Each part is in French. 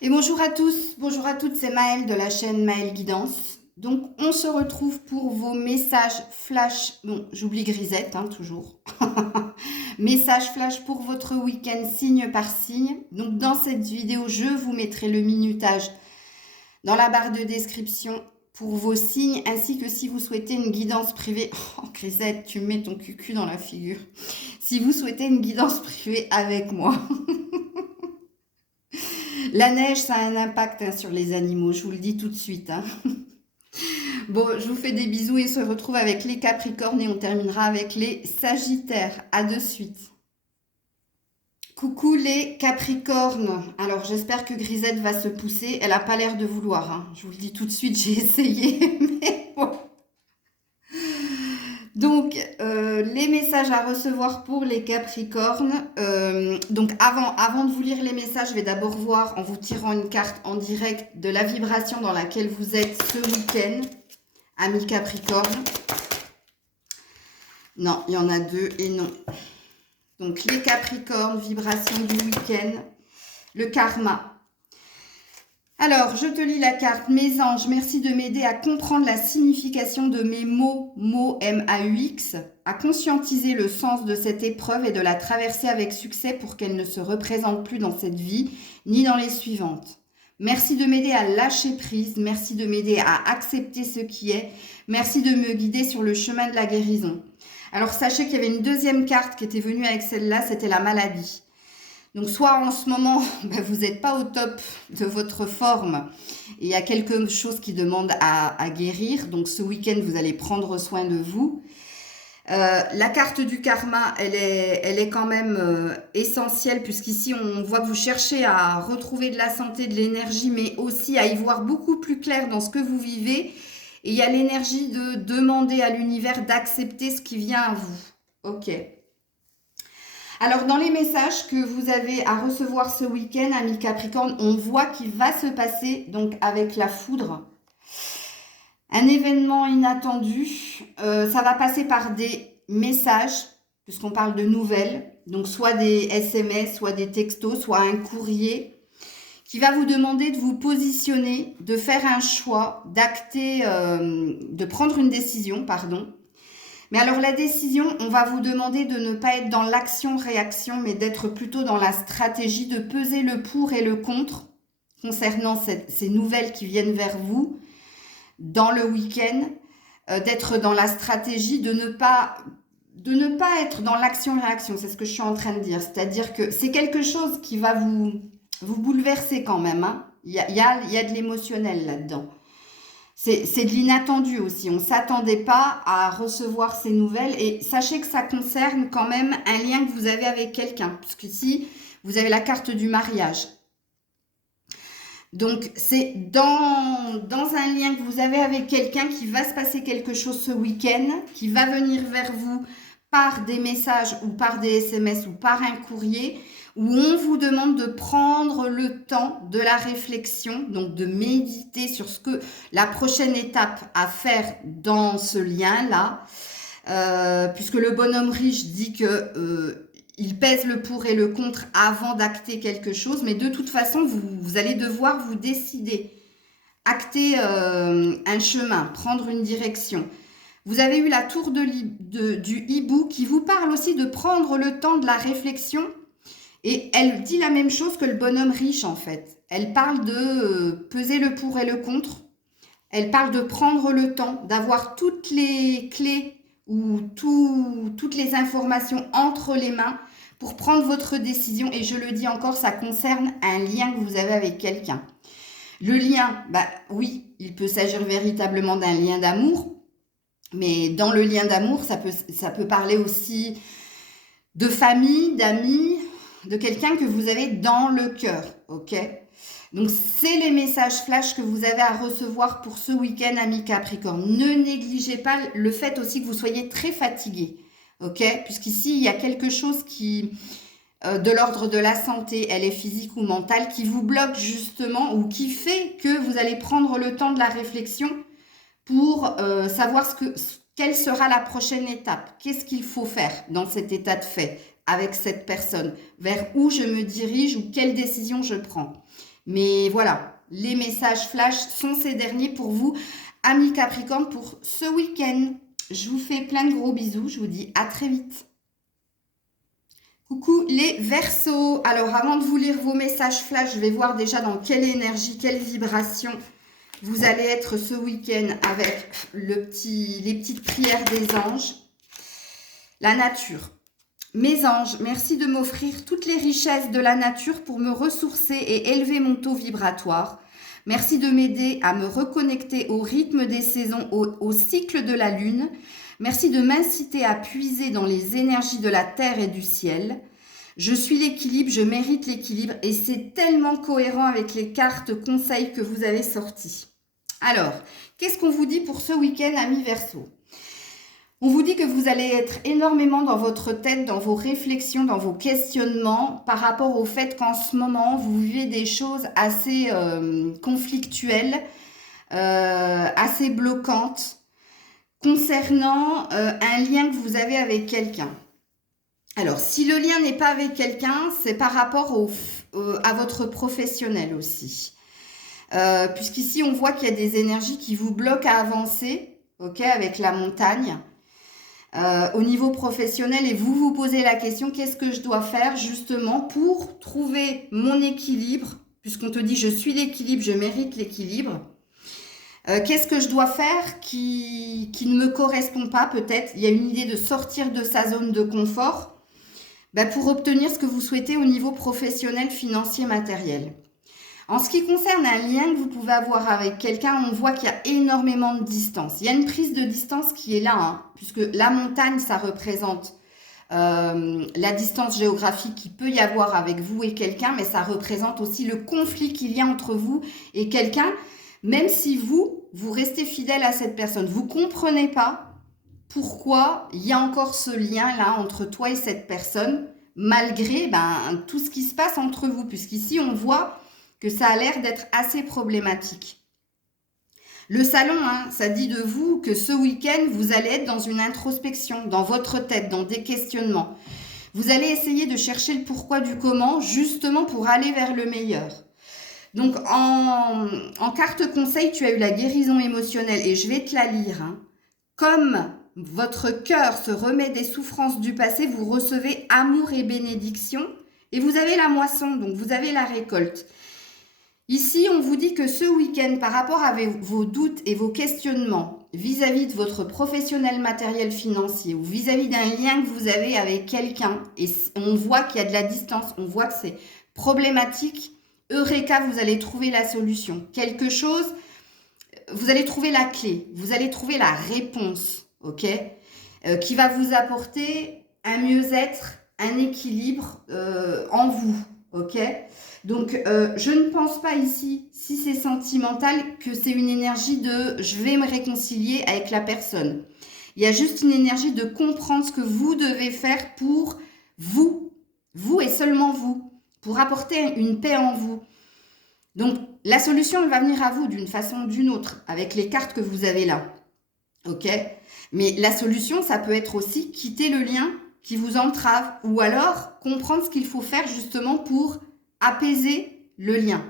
Et bonjour à tous, bonjour à toutes, c'est Maëlle de la chaîne Maëlle Guidance. Donc on se retrouve pour vos messages flash, bon j'oublie Grisette toujours, messages flash pour votre week-end signe par signe. Donc dans cette vidéo je vous mettrai le minutage dans la barre de description pour vos signes, ainsi que si vous souhaitez une guidance privée. Oh Grisette, tu me mets ton cucu dans la figure. Si vous souhaitez une guidance privée avec moi. La neige, ça a un impact sur les animaux, je vous le dis tout de suite. Bon, je vous fais des bisous et on se retrouve avec les Capricornes et on terminera avec les Sagittaires. À de suite. Coucou les Capricornes. Alors j'espère que Grisette va se pousser. Elle n'a pas l'air de vouloir. Je vous le dis tout de suite, j'ai essayé. Mais bon. Donc, les messages à recevoir pour les Capricornes. Donc, avant de vous lire les messages, je vais d'abord voir en vous tirant une carte en direct de la vibration dans laquelle vous êtes ce week-end, amis Capricorne. Non, il y en a deux et non. Donc, les Capricornes, vibration du week-end, le karma. Alors, je te lis la carte. Mes anges, merci de m'aider à comprendre la signification de mes mots, M-A-U-X, à conscientiser le sens de cette épreuve et de la traverser avec succès pour qu'elle ne se représente plus dans cette vie, ni dans les suivantes. Merci de m'aider à lâcher prise, merci de m'aider à accepter ce qui est, merci de me guider sur le chemin de la guérison. Alors, sachez qu'il y avait une deuxième carte qui était venue avec celle-là, c'était la maladie. Donc, soit en ce moment, vous n'êtes pas au top de votre forme et il y a quelque chose qui demande à guérir. Donc, ce week-end, vous allez prendre soin de vous. La carte du karma, elle est quand même essentielle puisqu'ici, on voit que vous cherchez à retrouver de la santé, de l'énergie, mais aussi à y voir beaucoup plus clair dans ce que vous vivez. Et il y a l'énergie de demander à l'univers d'accepter ce qui vient à vous. Ok. Alors, dans les messages que vous avez à recevoir ce week-end, amis Capricorne, on voit qu'il va se passer, donc avec la foudre, un événement inattendu. Ça va passer par des messages, puisqu'on parle de nouvelles, donc soit des SMS, soit des textos, soit un courrier, qui va vous demander de vous positionner, de faire un choix, d'acter, de prendre une décision, pardon. Mais alors la décision, on va vous demander de ne pas être dans l'action-réaction, mais d'être plutôt dans la stratégie, de peser le pour et le contre concernant ces nouvelles qui viennent vers vous dans le week-end, d'être dans la stratégie, de ne pas être dans l'action-réaction. C'est ce que je suis en train de dire. C'est-à-dire que c'est quelque chose qui va vous bouleverser quand même. Il y a de l'émotionnel là-dedans. C'est de l'inattendu aussi. On ne s'attendait pas à recevoir ces nouvelles. Et sachez que ça concerne quand même un lien que vous avez avec quelqu'un. Puisqu'ici, vous avez la carte du mariage. Donc, c'est dans un lien que vous avez avec quelqu'un qui va se passer quelque chose ce week-end, qui va venir vers vous par des messages ou par des SMS ou par un courrier, où on vous demande de prendre le temps de la réflexion, donc de méditer sur ce que la prochaine étape à faire dans ce lien-là, puisque le bonhomme riche dit que il pèse le pour et le contre avant d'acter quelque chose, mais de toute façon, vous allez devoir vous décider, acter un chemin, prendre une direction. Vous avez eu la tour du hibou qui vous parle aussi de prendre le temps de la réflexion. Et elle dit la même chose que le bonhomme riche, en fait. Elle parle de peser le pour et le contre. Elle parle de prendre le temps, d'avoir toutes les clés ou toutes les informations entre les mains pour prendre votre décision. Et je le dis encore, ça concerne un lien que vous avez avec quelqu'un. Le lien, oui, il peut s'agir véritablement d'un lien d'amour. Mais dans le lien d'amour, ça peut parler aussi de famille, d'amis, de quelqu'un que vous avez dans le cœur, ok? Donc, c'est les messages flash que vous avez à recevoir pour ce week-end, amis Capricorne. Ne négligez pas le fait aussi que vous soyez très fatigué, ok? Puisqu'ici, il y a quelque chose qui, de l'ordre de la santé, elle est physique ou mentale, qui vous bloque justement ou qui fait que vous allez prendre le temps de la réflexion pour savoir quelle sera la prochaine étape. Qu'est-ce qu'il faut faire dans cet état de fait avec cette personne? Vers où je me dirige ou quelle décision je prends? Mais voilà, les messages flash sont ces derniers pour vous, amis Capricorne, pour ce week-end. Je vous fais plein de gros bisous. Je vous dis à très vite. Coucou les Verseaux. Alors, avant de vous lire vos messages flash, je vais voir déjà dans quelle énergie, quelle vibration vous allez être ce week-end avec les petites prières des anges. La nature. Mes anges, merci de m'offrir toutes les richesses de la nature pour me ressourcer et élever mon taux vibratoire. Merci de m'aider à me reconnecter au rythme des saisons, au cycle de la lune. Merci de m'inciter à puiser dans les énergies de la terre et du ciel. Je suis l'équilibre, je mérite l'équilibre et c'est tellement cohérent avec les cartes conseils que vous avez sorties. Alors, qu'est-ce qu'on vous dit pour ce week-end, amis Verseaux? On vous dit que vous allez être énormément dans votre tête, dans vos réflexions, dans vos questionnements par rapport au fait qu'en ce moment, vous vivez des choses assez conflictuelles, assez bloquantes concernant un lien que vous avez avec quelqu'un. Alors, si le lien n'est pas avec quelqu'un, c'est par rapport à votre professionnel aussi. Puisqu'ici, on voit qu'il y a des énergies qui vous bloquent à avancer, ok, avec la montagne. Au niveau professionnel, et vous vous posez la question, qu'est-ce que je dois faire justement pour trouver mon équilibre, puisqu'on te dit je suis l'équilibre, je mérite l'équilibre. Qu'est-ce que je dois faire qui ne me correspond pas peut-être? Il y a une idée de sortir de sa zone de confort pour obtenir ce que vous souhaitez au niveau professionnel, financier, matériel. En ce qui concerne un lien que vous pouvez avoir avec quelqu'un, on voit qu'il y a énormément de distance. Il y a une prise de distance qui est là, hein, puisque la montagne, ça représente la distance géographique qu'il peut y avoir avec vous et quelqu'un, mais ça représente aussi le conflit qu'il y a entre vous et quelqu'un, même si vous restez fidèle à cette personne. Vous ne comprenez pas pourquoi il y a encore ce lien-là entre toi et cette personne, malgré tout ce qui se passe entre vous, puisqu'ici, on voit que ça a l'air d'être assez problématique. Le salon, ça dit de vous que ce week-end, vous allez être dans une introspection, dans votre tête, dans des questionnements. Vous allez essayer de chercher le pourquoi du comment, justement pour aller vers le meilleur. Donc, en carte conseil, tu as eu la guérison émotionnelle et je vais te la lire. Comme votre cœur se remet des souffrances du passé, vous recevez amour et bénédiction et vous avez la moisson, donc vous avez la récolte. Ici, on vous dit que ce week-end, par rapport à vos doutes et vos questionnements vis-à-vis de votre professionnel matériel financier ou vis-à-vis d'un lien que vous avez avec quelqu'un, et on voit qu'il y a de la distance, on voit que c'est problématique, Eureka, vous allez trouver la solution. Quelque chose, vous allez trouver la clé, vous allez trouver la réponse, ok, qui va vous apporter un mieux-être, un équilibre en vous, ok. Donc, je ne pense pas ici, si c'est sentimental, que c'est une énergie de « je vais me réconcilier avec la personne ». Il y a juste une énergie de comprendre ce que vous devez faire pour vous et seulement vous, pour apporter une paix en vous. Donc, la solution, elle va venir à vous d'une façon ou d'une autre, avec les cartes que vous avez là, ok? Mais la solution, ça peut être aussi quitter le lien qui vous entrave, ou alors comprendre ce qu'il faut faire justement pour apaiser le lien.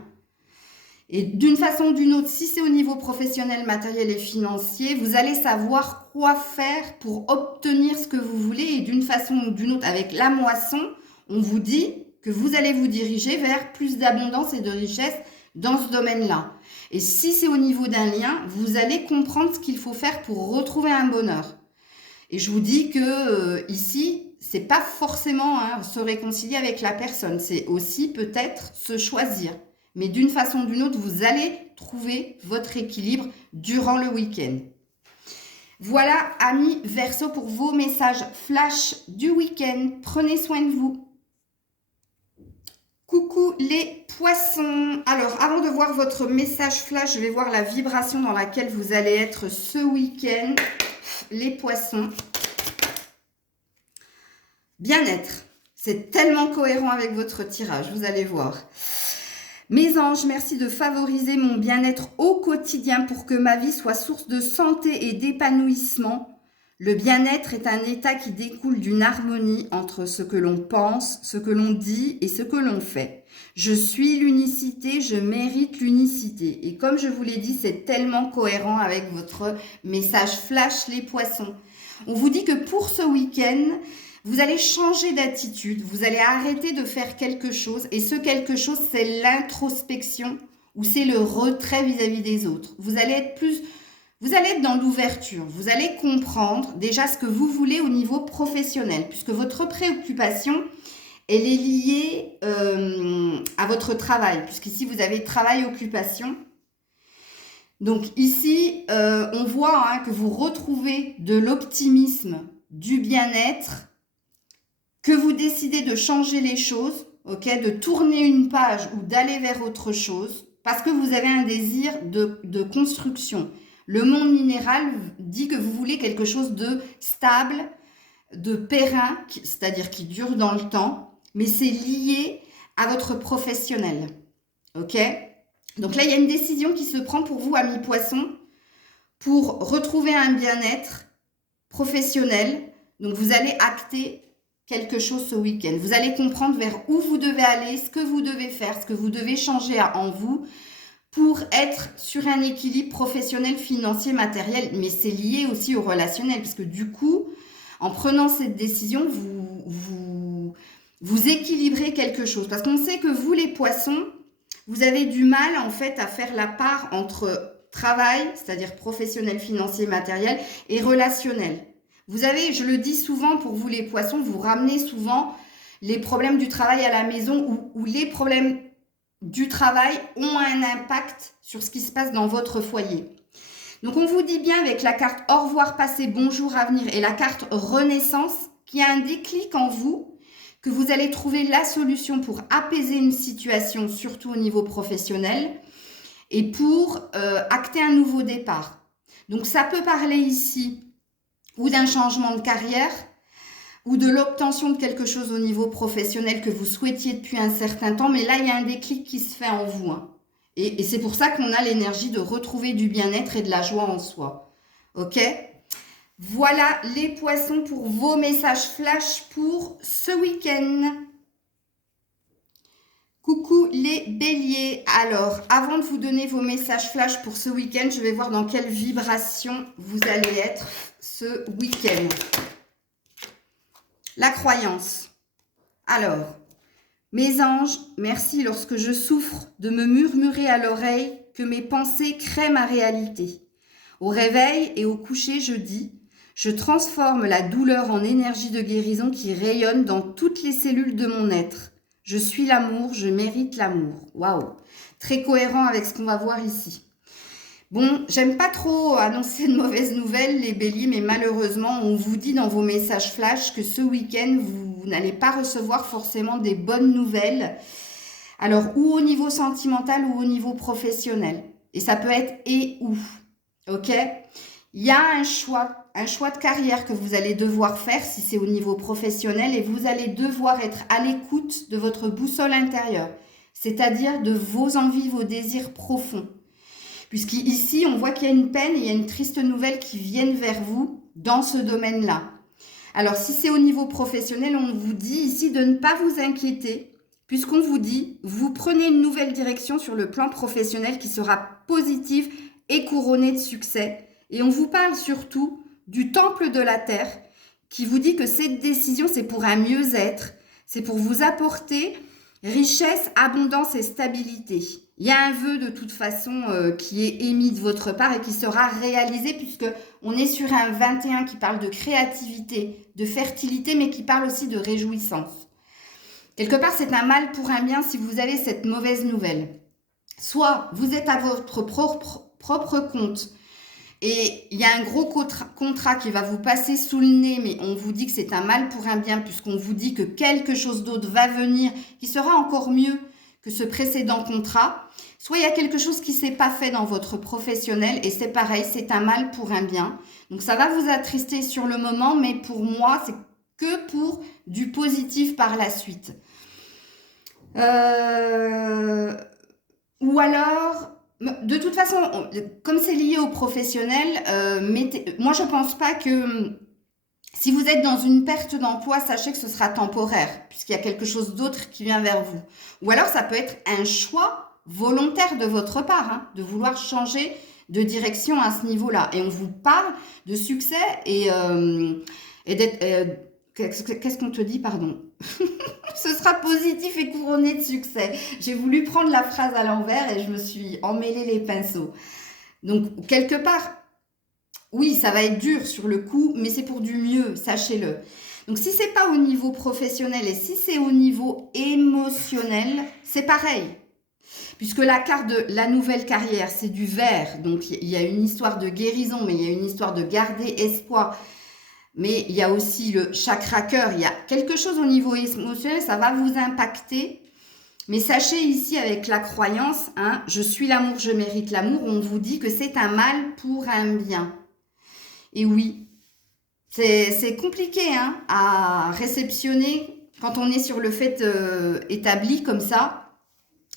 Et d'une façon ou d'une autre, si c'est au niveau professionnel, matériel et financier, vous allez savoir quoi faire pour obtenir ce que vous voulez. Et d'une façon ou d'une autre, avec la moisson, on vous dit que vous allez vous diriger vers plus d'abondance et de richesse dans ce domaine-là. Et si c'est au niveau d'un lien, vous allez comprendre ce qu'il faut faire pour retrouver un bonheur. Et je vous dis que ici, c'est pas forcément se réconcilier avec la personne, c'est aussi peut-être se choisir. Mais d'une façon ou d'une autre, vous allez trouver votre équilibre durant le week-end. Voilà, amis Verseaux, pour vos messages flash du week-end. Prenez soin de vous. Coucou les poissons. Alors, avant de voir votre message flash, je vais voir la vibration dans laquelle vous allez être ce week-end. Les poissons. Bien-être. C'est tellement cohérent avec votre tirage, vous allez voir. Mes anges, merci de favoriser mon bien-être au quotidien pour que ma vie soit source de santé et d'épanouissement. Le bien-être est un état qui découle d'une harmonie entre ce que l'on pense, ce que l'on dit et ce que l'on fait. Je suis l'unicité, je mérite l'unicité. Et comme je vous l'ai dit, c'est tellement cohérent avec votre message flash, les poissons. On vous dit que pour ce week-end, vous allez changer d'attitude, vous allez arrêter de faire quelque chose. Et ce quelque chose, c'est l'introspection ou c'est le retrait vis-à-vis des autres. Vous allez être dans l'ouverture. Vous allez comprendre déjà ce que vous voulez au niveau professionnel, puisque votre préoccupation, elle est liée à votre travail, puisqu'ici, vous avez travail-occupation. Donc ici, on voit que vous retrouvez de l'optimisme, du bien-être, que vous décidez de changer les choses, de tourner une page ou d'aller vers autre chose, parce que vous avez un désir de construction. Le monde minéral dit que vous voulez quelque chose de stable, de périn, c'est-à-dire qui dure dans le temps, mais c'est lié à votre professionnel. Ok? Donc là, il y a une décision qui se prend pour vous, amis poissons, pour retrouver un bien-être professionnel. Donc, vous allez acter quelque chose ce week-end. Vous allez comprendre vers où vous devez aller, ce que vous devez faire, ce que vous devez changer en vous pour être sur un équilibre professionnel, financier, matériel. Mais c'est lié aussi au relationnel, parce que du coup, en prenant cette décision, vous équilibrez quelque chose. Parce qu'on sait que vous, les poissons, vous avez du mal en fait à faire la part entre travail, c'est-à-dire professionnel, financier, matériel, et relationnel. Vous avez, je le dis souvent pour vous les poissons, vous ramenez souvent les problèmes du travail à la maison ou les problèmes du travail ont un impact sur ce qui se passe dans votre foyer. Donc on vous dit bien avec la carte au revoir passé, bonjour avenir et la carte renaissance qu'il y a un déclic en vous, que vous allez trouver la solution pour apaiser une situation, surtout au niveau professionnel, et pour acter un nouveau départ. Donc ça peut parler ici ou d'un changement de carrière, ou de l'obtention de quelque chose au niveau professionnel que vous souhaitiez depuis un certain temps, mais là, il y a un déclic qui se fait en vous. Et c'est pour ça qu'on a l'énergie de retrouver du bien-être et de la joie en soi. Ok ? Voilà les poissons pour vos messages flash pour ce week-end. Coucou les béliers. Alors, avant de vous donner vos messages flash pour ce week-end, je vais voir dans quelle vibration vous allez être ce week-end. La croyance. Alors, mes anges, merci lorsque je souffre de me murmurer à l'oreille que mes pensées créent ma réalité. Au réveil et au coucher, je dis, je transforme la douleur en énergie de guérison qui rayonne dans toutes les cellules de mon être. Je suis l'amour, je mérite l'amour. Waouh! Très cohérent avec ce qu'on va voir ici. Bon, j'aime pas trop annoncer de mauvaises nouvelles, les béliers, mais malheureusement, on vous dit dans vos messages flash que ce week-end, vous n'allez pas recevoir forcément des bonnes nouvelles. Alors, ou au niveau sentimental ou au niveau professionnel. Et ça peut être et ou. Ok? Il y a un choix de carrière que vous allez devoir faire si c'est au niveau professionnel et vous allez devoir être à l'écoute de votre boussole intérieure, c'est-à-dire de vos envies, vos désirs profonds. Puisqu'ici, on voit qu'il y a une peine et il y a une triste nouvelle qui viennent vers vous dans ce domaine-là. Alors, si c'est au niveau professionnel, on vous dit ici de ne pas vous inquiéter, puisqu'on vous dit, vous prenez une nouvelle direction sur le plan professionnel qui sera positive et couronnée de succès. Et on vous parle surtout du temple de la terre qui vous dit que cette décision, c'est pour un mieux-être, c'est pour vous apporter richesse, abondance et stabilité. Il y a un vœu de toute façon qui est émis de votre part et qui sera réalisé puisque on est sur un 21 qui parle de créativité, de fertilité, mais qui parle aussi de réjouissance. Quelque part, c'est un mal pour un bien si vous avez cette mauvaise nouvelle. Soit vous êtes à votre propre compte et il y a un gros contrat qui va vous passer sous le nez, mais on vous dit que c'est un mal pour un bien puisqu'on vous dit que quelque chose d'autre va venir qui sera encore mieux que ce précédent contrat. Soit il y a quelque chose qui ne s'est pas fait dans votre professionnel et c'est pareil, c'est un mal pour un bien. Donc ça va vous attrister sur le moment, mais pour moi, c'est que pour du positif par la suite. Ou alors, de toute façon, comme c'est lié au professionnel, moi je pense pas que Si vous êtes dans une perte d'emploi, sachez que ce sera temporaire, puisqu'il y a quelque chose d'autre qui vient vers vous. Ou alors, ça peut être un choix volontaire de votre part, hein, de vouloir changer de direction à ce niveau-là. Et on vous parle de succès et d'être... qu'est-ce qu'on te dit, pardon? Ce sera positif et couronné de succès. J'ai voulu prendre la phrase à l'envers et je me suis emmêlé les pinceaux. Donc, quelque part, oui, ça va être dur sur le coup, mais c'est pour du mieux, sachez-le. Donc, si c'est pas au niveau professionnel et si c'est au niveau émotionnel, c'est pareil. Puisque la carte de la nouvelle carrière, c'est du vert. Donc, il y a une histoire de guérison, mais il y a une histoire de garder espoir. Mais il y a aussi le chakra cœur. Il y a quelque chose au niveau émotionnel, ça va vous impacter. Mais sachez ici avec la croyance, hein, je suis l'amour, je mérite l'amour, on vous dit que c'est un mal pour un bien. Et oui, c'est compliqué hein, à réceptionner quand on est sur le fait établi comme ça.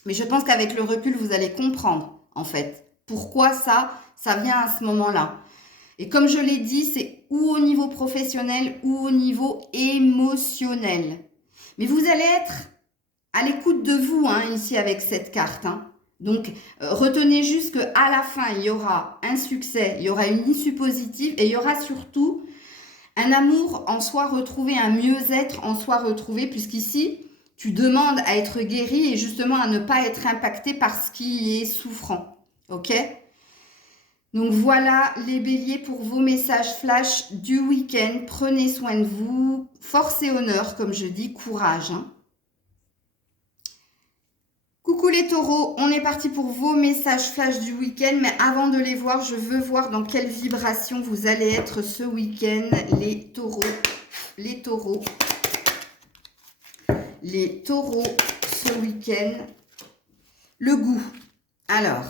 Mais je pense qu'avec le recul, vous allez comprendre en fait pourquoi ça vient à ce moment-là. Et comme je l'ai dit, c'est ou au niveau professionnel ou au niveau émotionnel. Mais vous allez être à l'écoute de vous hein, ici avec cette carte. Hein. Donc, retenez juste qu'à la fin, il y aura un succès, il y aura une issue positive et il y aura surtout un amour en soi retrouvé, un mieux-être en soi retrouvé, puisqu'ici, tu demandes à être guéri et justement à ne pas être impacté par ce qui est souffrant. Ok ? Donc voilà les béliers pour vos messages flash du week-end. Prenez soin de vous. Force et honneur, comme je dis, courage. Hein. Coucou les taureaux, on est parti pour vos messages flash du week-end. Mais avant de les voir, je veux voir dans quelle vibration vous allez être ce week-end, les taureaux. Les taureaux. Les taureaux ce week-end. Le goût. Alors...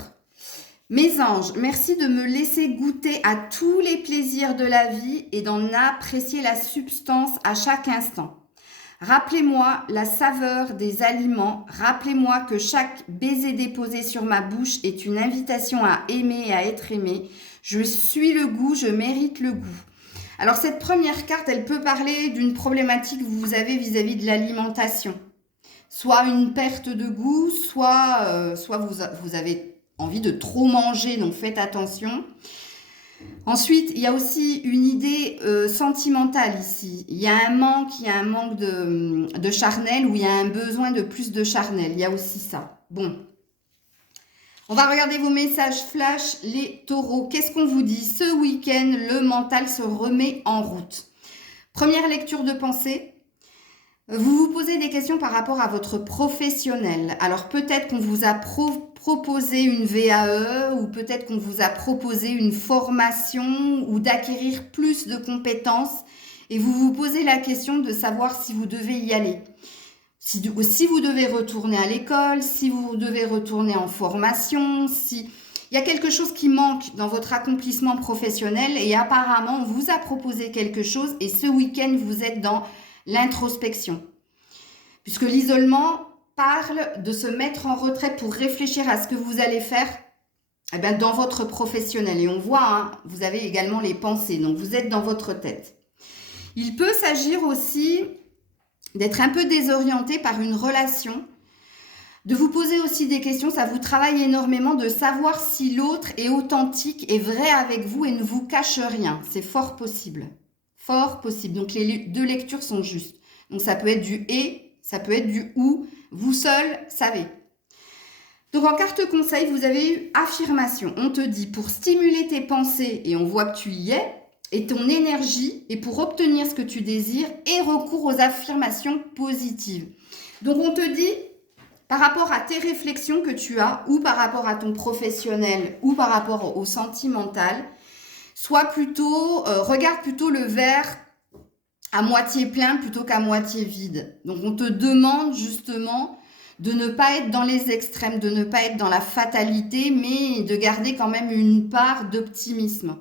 Mes anges, merci de me laisser goûter à tous les plaisirs de la vie et d'en apprécier la substance à chaque instant. Rappelez-moi la saveur des aliments, rappelez-moi que chaque baiser déposé sur ma bouche est une invitation à aimer et à être aimé. Je suis le goût, je mérite le goût. Alors cette première carte, elle peut parler d'une problématique que vous avez vis-à-vis de l'alimentation. Soit une perte de goût, soit vous avez envie de trop manger, donc faites attention. Ensuite, il y a aussi une idée sentimentale ici. Il y a un manque de charnel ou il y a un besoin de plus de charnel. Il y a aussi ça. Bon. On va regarder vos messages flash, les taureaux. Qu'est-ce qu'on vous dit? Ce week-end, le mental se remet en route. Première lecture de pensée. Vous vous posez des questions par rapport à votre professionnel. Alors peut-être qu'on vous a proposé une VAE ou peut-être qu'on vous a proposé une formation ou d'acquérir plus de compétences et vous vous posez la question de savoir si vous devez y aller. Si vous devez retourner à l'école, si vous devez retourner en formation, si... Il y a quelque chose qui manque dans votre accomplissement professionnel et apparemment on vous a proposé quelque chose et ce week-end vous êtes dans l'introspection. Puisque l'isolement parle de se mettre en retrait pour réfléchir à ce que vous allez faire eh bien, dans votre professionnel. Et on voit, hein, vous avez également les pensées, donc vous êtes dans votre tête. Il peut s'agir aussi d'être un peu désorienté par une relation, de vous poser aussi des questions, ça vous travaille énormément de savoir si l'autre est authentique et vrai avec vous et ne vous cache rien. C'est fort possible. Fort possible. Donc les deux lectures sont justes. Donc ça peut être du et, ça peut être du ou. Vous seul savez. Donc en carte conseil, vous avez eu affirmation. On te dit pour stimuler tes pensées, et on voit que tu y es, et ton énergie, et pour obtenir ce que tu désires, et recours aux affirmations positives. Donc on te dit, par rapport à tes réflexions que tu as, ou par rapport à ton professionnel, ou par rapport au sentimental, regarde plutôt le verre à moitié plein plutôt qu'à moitié vide. Donc on te demande justement de ne pas être dans les extrêmes, de ne pas être dans la fatalité, mais de garder quand même une part d'optimisme.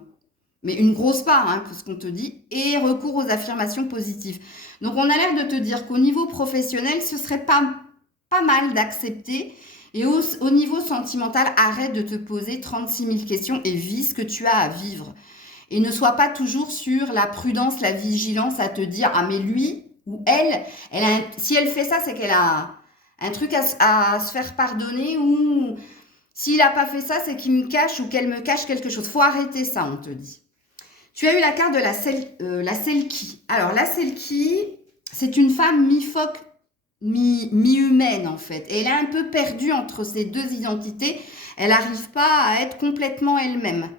Mais une grosse part, hein, parce qu'on te dit, et recours aux affirmations positives. Donc on a l'air de te dire qu'au niveau professionnel, ce serait pas mal d'accepter. Et au niveau sentimental, arrête de te poser 36 000 questions et vis ce que tu as à vivre. Et ne sois pas toujours sur la prudence, la vigilance à te dire, ah mais lui ou elle, si elle fait ça, c'est qu'elle a un truc à se faire pardonner, ou s'il n'a pas fait ça, c'est qu'il me cache ou qu'elle me cache quelque chose. Faut arrêter ça, on te dit. Tu as eu la carte de la Selkie. Alors, la Selkie, c'est une femme mi-phoque, mi-humaine, en fait. Et elle est un peu perdue entre ces deux identités. Elle n'arrive pas à être complètement elle-même.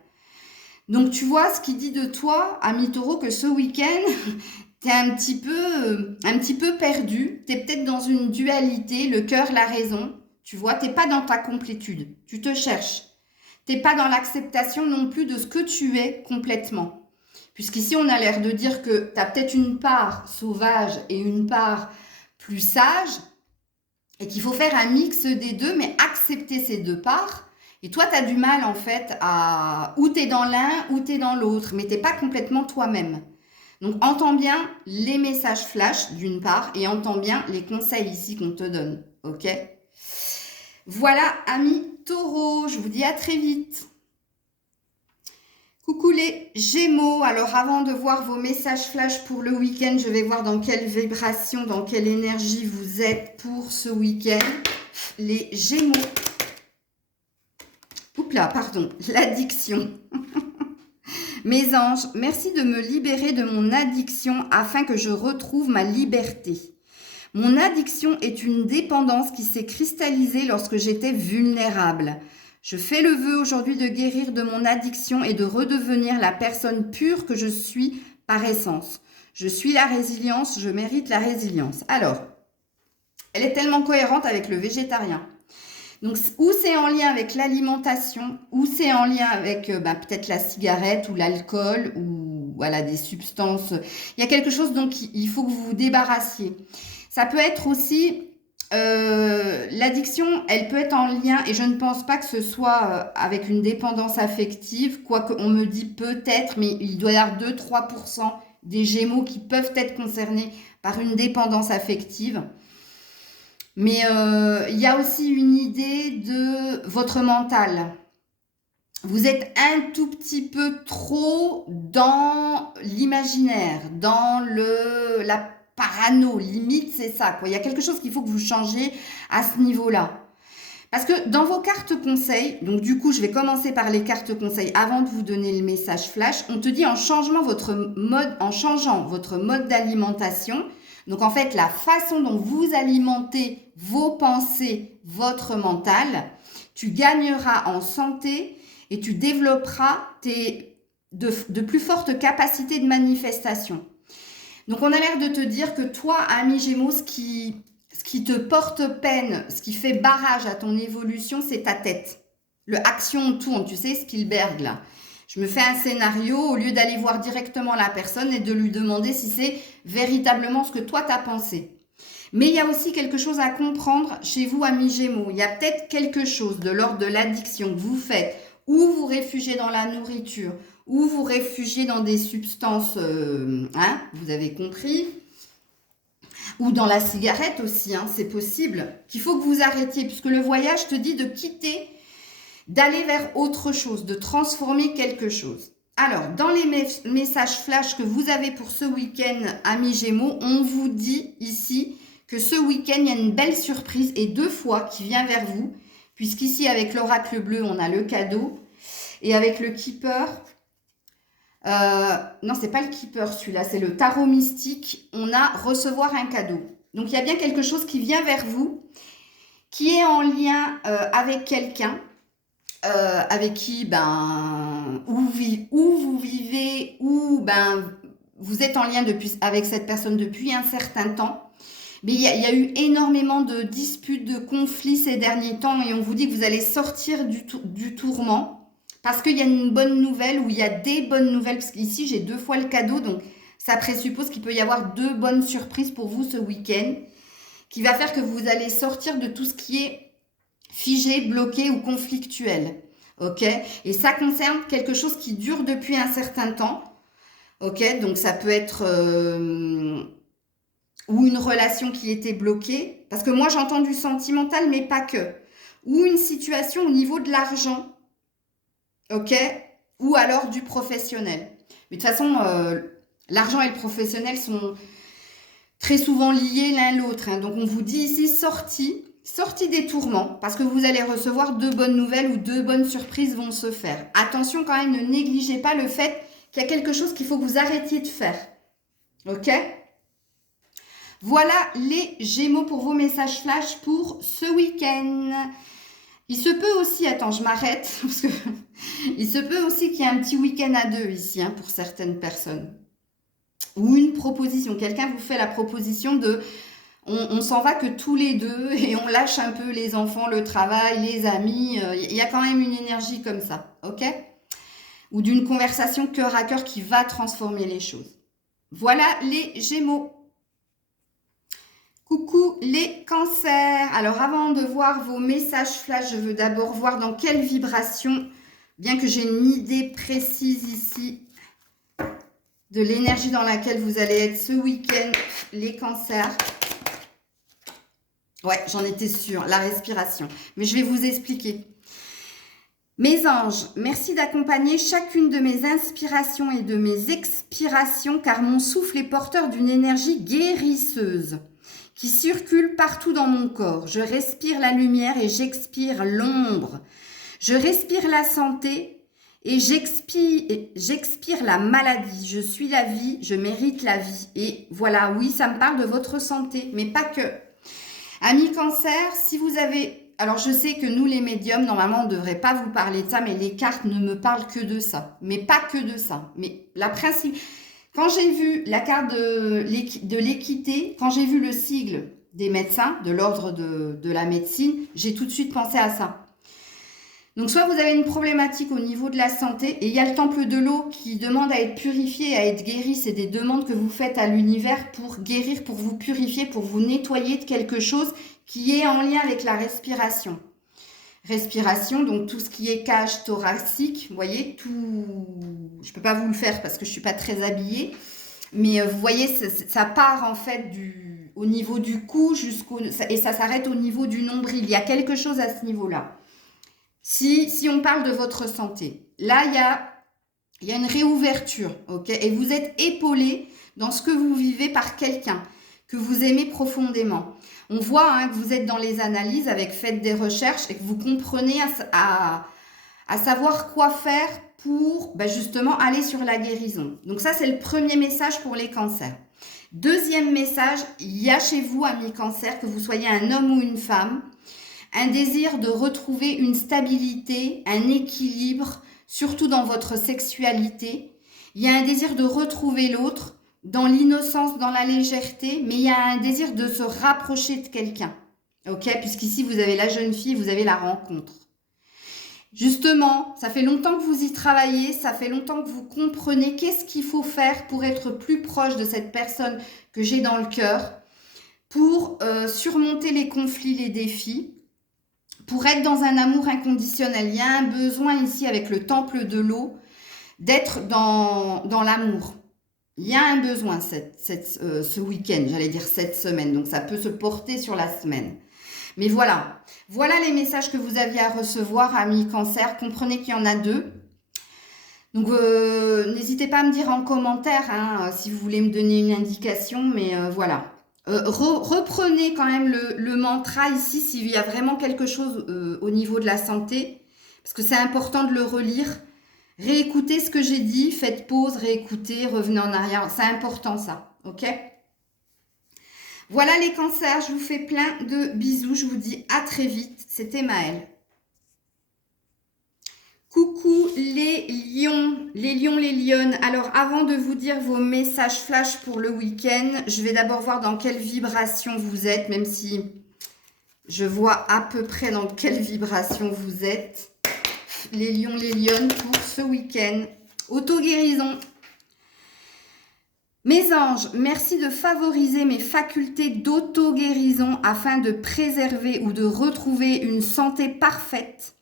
Donc, tu vois ce qui dit de toi, ami Taureau, que ce week-end, tu es un petit peu perdu. Tu es peut-être dans une dualité, le cœur, la raison. Tu vois, tu n'es pas dans ta complétude. Tu te cherches. Tu n'es pas dans l'acceptation non plus de ce que tu es complètement. Puisqu'ici, on a l'air de dire que tu as peut-être une part sauvage et une part plus sage. Et qu'il faut faire un mix des deux, mais accepter ces deux parts. Et toi, tu as du mal en fait à... Ou tu es dans l'un, ou tu es dans l'autre. Mais tu n'es pas complètement toi-même. Donc, entends bien les messages flash d'une part et entends bien les conseils ici qu'on te donne. Ok? Voilà, amis Taureau, je vous dis à très vite. Coucou les Gémeaux. Alors, avant de voir vos messages flash pour le week-end, je vais voir dans quelle vibration, dans quelle énergie vous êtes pour ce week-end. Les Gémeaux. Oups là, pardon, l'addiction. Mes anges, merci de me libérer de mon addiction afin que je retrouve ma liberté. Mon addiction est une dépendance qui s'est cristallisée lorsque j'étais vulnérable. Je fais le vœu aujourd'hui de guérir de mon addiction et de redevenir la personne pure que je suis par essence. Je suis la résilience, je mérite la résilience. Alors, elle est tellement cohérente avec le végétarien. Donc, ou c'est en lien avec l'alimentation, ou c'est en lien avec peut-être la cigarette ou l'alcool, ou voilà, des substances. Il y a quelque chose dont il faut que vous vous débarrassiez. Ça peut être aussi, l'addiction, elle peut être en lien, et je ne pense pas que ce soit avec une dépendance affective, quoique on me dit peut-être, mais il doit y avoir 2-3% des Gémeaux qui peuvent être concernés par une dépendance affective. Mais il y a aussi une idée de votre mental. Vous êtes un tout petit peu trop dans l'imaginaire, dans la parano, limite c'est ça, quoi. Il y a quelque chose qu'il faut que vous changiez à ce niveau-là. Parce que dans vos cartes conseils, donc du coup je vais commencer par les cartes conseils avant de vous donner le message flash, on te dit en changeant votre mode d'alimentation. Donc, en fait, la façon dont vous alimentez vos pensées, votre mental, tu gagneras en santé et tu développeras de plus fortes capacités de manifestation. Donc, on a l'air de te dire que toi, ami Gémeaux, ce qui te porte peine, ce qui fait barrage à ton évolution, c'est ta tête. Le action tourne, tu sais, Spielberg, là. Je me fais un scénario au lieu d'aller voir directement la personne et de lui demander si c'est véritablement ce que toi t'as pensé. Mais il y a aussi quelque chose à comprendre chez vous, amis Gémeaux. Il y a peut-être quelque chose de l'ordre de l'addiction que vous faites, ou vous réfugiez dans la nourriture, ou vous réfugiez dans des substances, vous avez compris, ou dans la cigarette aussi, c'est possible, qu'il faut que vous arrêtiez, puisque le voyage te dit de quitter, d'aller vers autre chose, de transformer quelque chose. Alors, dans les messages flash que vous avez pour ce week-end, amis Gémeaux, on vous dit ici que ce week-end, il y a une belle surprise et 2 fois qui vient vers vous, puisqu'ici, avec l'oracle bleu, on a le cadeau, et avec le keeper, non, c'est pas le keeper celui-là, c'est le tarot mystique, on a recevoir un cadeau. Donc, il y a bien quelque chose qui vient vers vous, qui est en lien avec quelqu'un, avec qui, où vous vivez, vous êtes en lien avec cette personne depuis un certain temps. Mais il y a eu énormément de disputes, de conflits ces derniers temps et on vous dit que vous allez sortir du tourment parce qu'il y a une bonne nouvelle ou il y a des bonnes nouvelles, parce qu'ici j'ai 2 fois le cadeau, donc ça présuppose qu'il peut y avoir 2 bonnes surprises pour vous ce week-end qui va faire que vous allez sortir de tout ce qui est figé, bloqué ou conflictuel. Ok? Et ça concerne quelque chose qui dure depuis un certain temps. Ok? Donc ça peut être ou une relation qui était bloquée. Parce que moi j'entends du sentimental, mais pas que. Ou une situation au niveau de l'argent. Ok? Ou alors du professionnel. Mais de toute façon, l'argent et le professionnel sont très souvent liés l'un l'autre. Hein. Donc, on vous dit ici, sortie des tourments, parce que vous allez recevoir 2 bonnes nouvelles ou 2 bonnes surprises vont se faire. Attention quand même, ne négligez pas le fait qu'il y a quelque chose qu'il faut que vous arrêtiez de faire. Ok? Voilà les Gémeaux pour vos messages flash pour ce week-end. Il se peut aussi, attends, je m'arrête, parce que il se peut aussi qu'il y ait un petit week-end à 2 ici, hein, pour certaines personnes. Ou une proposition. Quelqu'un vous fait la proposition de on s'en va que tous les 2 et on lâche un peu les enfants, le travail, les amis. Il y a quand même une énergie comme ça, ok? Ou d'une conversation cœur à cœur qui va transformer les choses. Voilà les Gémeaux. Coucou les cancers. Alors avant de voir vos messages flash, je veux d'abord voir dans quelle vibration, bien que j'ai une idée précise ici de l'énergie dans laquelle vous allez être ce week-end, les cancers. Ouais, j'en étais sûre, la respiration. Mais je vais vous expliquer. Mes anges, merci d'accompagner chacune de mes inspirations et de mes expirations, car mon souffle est porteur d'une énergie guérisseuse qui circule partout dans mon corps. Je respire la lumière et j'expire l'ombre. Je respire la santé et j'expire la maladie. Je suis la vie, je mérite la vie. Et voilà, oui, ça me parle de votre santé, mais pas que. Amis cancer, si vous avez... Alors, je sais que nous, les médiums, normalement, on ne devrait pas vous parler de ça, mais les cartes ne me parlent que de ça. Mais pas que de ça. Mais la principe... Quand j'ai vu la carte de l'équité, quand j'ai vu le sigle des médecins, de l'ordre de la médecine, j'ai tout de suite pensé à ça. Donc, soit vous avez une problématique au niveau de la santé, et il y a le temple de l'eau qui demande à être purifié, à être guéri. C'est des demandes que vous faites à l'univers pour guérir, pour vous purifier, pour vous nettoyer de quelque chose qui est en lien avec la respiration. Respiration, donc tout ce qui est cage thoracique, vous voyez, tout... Je ne peux pas vous le faire parce que je ne suis pas très habillée, mais vous voyez, ça part en fait au niveau du cou et ça s'arrête au niveau du nombril. Il y a quelque chose à ce niveau-là. Si on parle de votre santé, là, il y a une réouverture, ok? Et vous êtes épaulé dans ce que vous vivez par quelqu'un que vous aimez profondément. On voit hein, que vous êtes dans les analyses, faites des recherches et que vous comprenez à savoir quoi faire pour justement aller sur la guérison. Donc ça, c'est le premier message pour les cancers. Deuxième message, il y a chez vous, amis cancers, que vous soyez un homme ou une femme, un désir de retrouver une stabilité, un équilibre, surtout dans votre sexualité. Il y a un désir de retrouver l'autre dans l'innocence, dans la légèreté, mais il y a un désir de se rapprocher de quelqu'un. Ok, puisqu'ici, vous avez la jeune fille, vous avez la rencontre. Justement, ça fait longtemps que vous y travaillez, ça fait longtemps que vous comprenez qu'est-ce qu'il faut faire pour être plus proche de cette personne que j'ai dans le cœur, pour surmonter les conflits, les défis, pour être dans un amour inconditionnel. Il y a un besoin ici avec le temple de l'eau d'être dans l'amour. Il y a un besoin ce week-end, j'allais dire cette semaine, donc ça peut se porter sur la semaine. Mais voilà les messages que vous aviez à recevoir, amis cancer. Comprenez qu'il y en a 2. Donc, n'hésitez pas à me dire en commentaire hein, si vous voulez me donner une indication, mais voilà. Reprenez quand même le mantra ici s'il y a vraiment quelque chose au niveau de la santé, parce que c'est important de le relire. Réécoutez ce que j'ai dit, faites pause, réécoutez, revenez en arrière. C'est important ça, ok ? Voilà les cancers, je vous fais plein de bisous. Je vous dis à très vite. C'était Maëlle. Coucou les lions, les lionnes. Alors avant de vous dire vos messages flash pour le week-end, je vais d'abord voir dans quelle vibration vous êtes, même si je vois à peu près dans quelle vibration vous êtes. Les lions, les lionnes pour ce week-end. Auto-guérison. Mes anges, merci de favoriser mes facultés d'auto-guérison afin de préserver ou de retrouver une santé parfaite.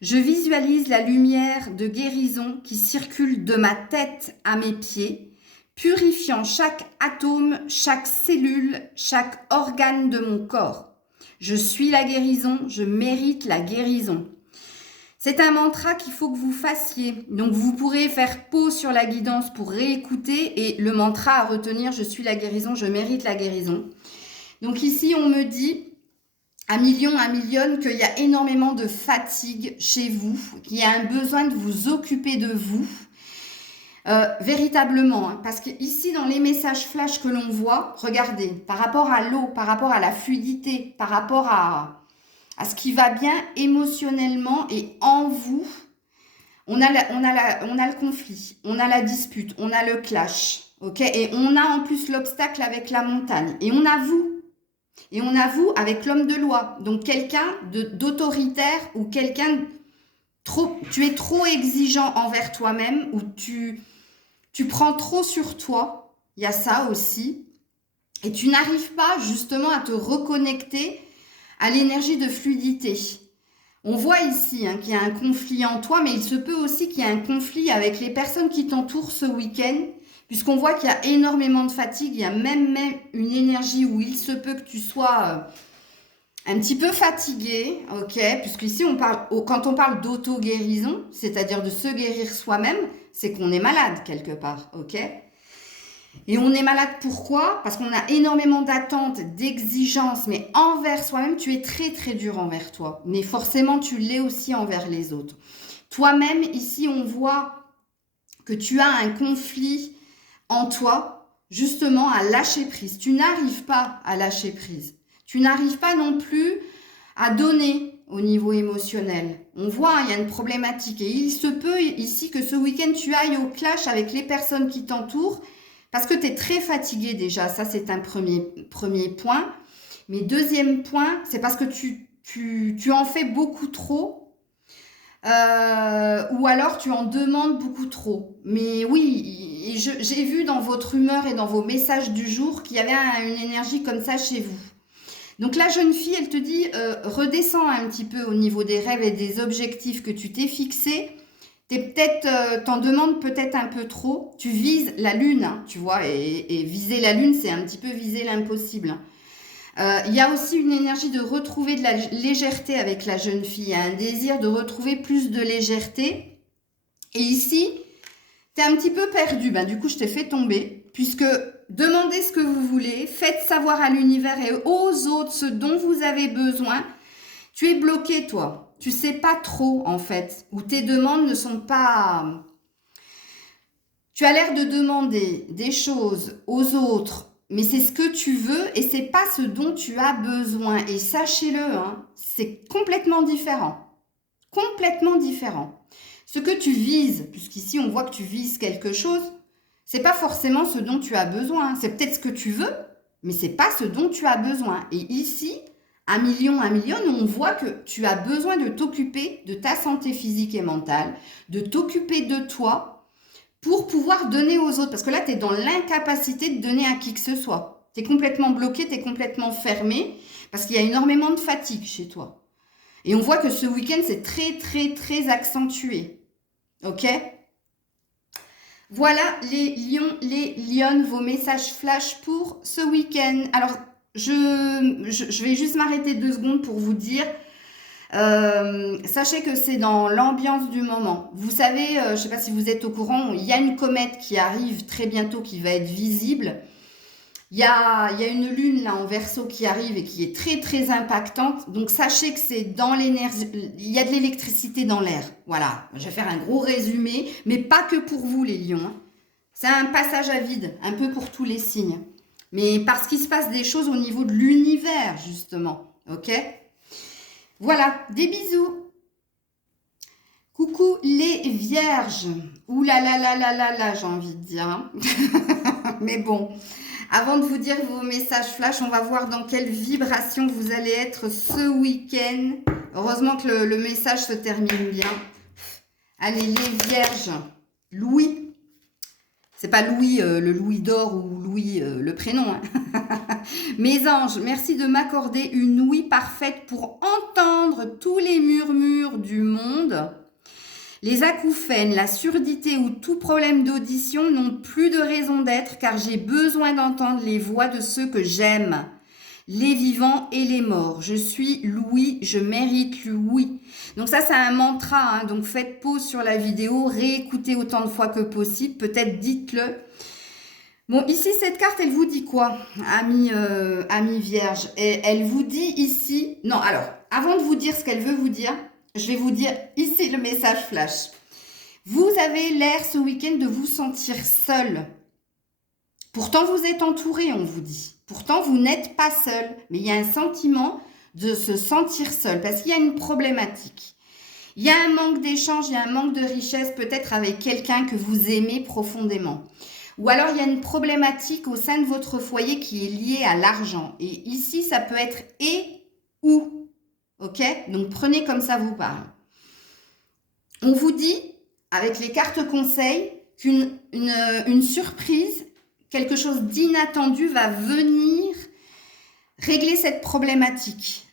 Je visualise la lumière de guérison qui circule de ma tête à mes pieds, purifiant chaque atome, chaque cellule, chaque organe de mon corps. Je suis la guérison, je mérite la guérison. C'est un mantra qu'il faut que vous fassiez. Donc, vous pourrez faire pause sur la guidance pour réécouter. Et le mantra à retenir, je suis la guérison, je mérite la guérison. Donc ici, on me dit, à million, qu'il y a énormément de fatigue chez vous, qu'il y a un besoin de vous occuper de vous. Véritablement, hein, parce que ici dans les messages flash que l'on voit, regardez, par rapport à l'eau, par rapport à la fluidité, par rapport à ce qui va bien émotionnellement et en vous, on a le conflit, on a la dispute, on a le clash, ok, et on a en plus l'obstacle avec la montagne, et on a vous avec l'homme de loi, donc quelqu'un d'autoritaire ou quelqu'un tu es trop exigeant envers toi-même ou tu prends trop sur toi, il y a ça aussi, et tu n'arrives pas justement à te reconnecter à l'énergie de fluidité. On voit ici hein, qu'il y a un conflit en toi, mais il se peut aussi qu'il y ait un conflit avec les personnes qui t'entourent ce week-end, puisqu'on voit qu'il y a énormément de fatigue, il y a même une énergie où il se peut que tu sois un petit peu fatigué, ok, puisqu'ici quand on parle d'auto-guérison, c'est-à-dire de se guérir soi-même, c'est qu'on est malade quelque part, ok. Et on est malade pourquoi? Parce qu'on a énormément d'attentes, d'exigences, mais envers soi-même, tu es très très dur envers toi. Mais forcément, tu l'es aussi envers les autres. Toi-même, ici, on voit que tu as un conflit en toi, justement, à lâcher prise. Tu n'arrives pas à lâcher prise. Tu n'arrives pas non plus à donner au niveau émotionnel. On voit, il y a une problématique. Et il se peut ici que ce week-end, tu ailles au clash avec les personnes qui t'entourent parce que tu es très fatigué déjà. Ça, c'est un premier point. Mais deuxième point, c'est parce que tu en fais beaucoup trop ou alors tu en demandes beaucoup trop. Mais oui, j'ai vu dans votre humeur et dans vos messages du jour qu'il y avait une énergie comme ça chez vous. Donc la jeune fille, elle te dit, redescends un petit peu au niveau des rêves et des objectifs que tu t'es fixés. T'en demandes peut-être un peu trop. Tu vises la lune, hein, tu vois, et viser la lune, c'est un petit peu viser l'impossible. Il y a aussi une énergie de retrouver de la légèreté avec la jeune fille. Il y a un désir de retrouver plus de légèreté. Et ici, tu es un petit peu perdu. Ben, du coup, je t'ai fait tomber, puisque demandez ce que vous voulez, faites savoir à l'univers et aux autres ce dont vous avez besoin. Tu es bloqué, toi. Tu sais pas trop, en fait, ou tes demandes ne sont pas... Tu as l'air de demander des choses aux autres, mais c'est ce que tu veux et c'est pas ce dont tu as besoin. Et sachez-le, hein, c'est complètement différent. Complètement différent. Ce que tu vises, puisqu'ici on voit que tu vises quelque chose, c'est pas forcément ce dont tu as besoin. C'est peut-être ce que tu veux, mais c'est pas ce dont tu as besoin. Et ici, à million, on voit que tu as besoin de t'occuper de ta santé physique et mentale, de t'occuper de toi pour pouvoir donner aux autres. Parce que là, tu es dans l'incapacité de donner à qui que ce soit. Tu es complètement bloqué, tu es complètement fermé parce qu'il y a énormément de fatigue chez toi. Et on voit que ce week-end, c'est très, très, très accentué. Ok ? Voilà les lions, les lionnes, vos messages flash pour ce week-end. Alors, je vais juste m'arrêter 2 secondes pour vous dire, sachez que c'est dans l'ambiance du moment. Vous savez, je ne sais pas si vous êtes au courant, il y a une comète qui arrive très bientôt qui va être visible. Il y a une lune là en Verseau qui arrive et qui est très très impactante. Donc sachez que c'est dans l'énergie, il y a de l'électricité dans l'air. Voilà, je vais faire un gros résumé, mais pas que pour vous les lions. Hein. C'est un passage à vide, un peu pour tous les signes. Mais parce qu'il se passe des choses au niveau de l'univers justement, ok ? Voilà, des bisous. Coucou les vierges. Ouh là là là là là là, j'ai envie de dire. Hein. Mais bon... Avant de vous dire vos messages flash, on va voir dans quelle vibration vous allez être ce week-end. Heureusement que le message se termine bien. Allez, les vierges. Louis. C'est pas Louis, le Louis d'or ou Louis, le prénom. Hein. Mes anges, merci de m'accorder une ouïe parfaite pour entendre tous les murmures du monde. Les acouphènes, la surdité ou tout problème d'audition n'ont plus de raison d'être car j'ai besoin d'entendre les voix de ceux que j'aime. les vivants et les morts. Je suis Louis, je mérite Louis. Donc ça, c'est un mantra, hein. Donc faites pause sur la vidéo, réécoutez autant de fois que possible, peut-être dites-le. Bon, ici, cette carte, elle vous dit quoi, ami Vierge? Et elle vous dit ici... Non, alors, avant de vous dire ce qu'elle veut vous dire, je vais vous dire ici le message flash. Vous avez l'air ce week-end de vous sentir seul. Pourtant, vous êtes entouré, on vous dit. Pourtant, vous n'êtes pas seul. Mais il y a un sentiment de se sentir seul parce qu'il y a une problématique. Il y a un manque d'échange, il y a un manque de richesse peut-être avec quelqu'un que vous aimez profondément. Ou alors, il y a une problématique au sein de votre foyer qui est liée à l'argent. Et ici, ça peut être et ou. Ok? Donc, prenez comme ça vous parle. On vous dit, avec les cartes conseils, qu'une surprise, quelque chose d'inattendu va venir régler cette problématique.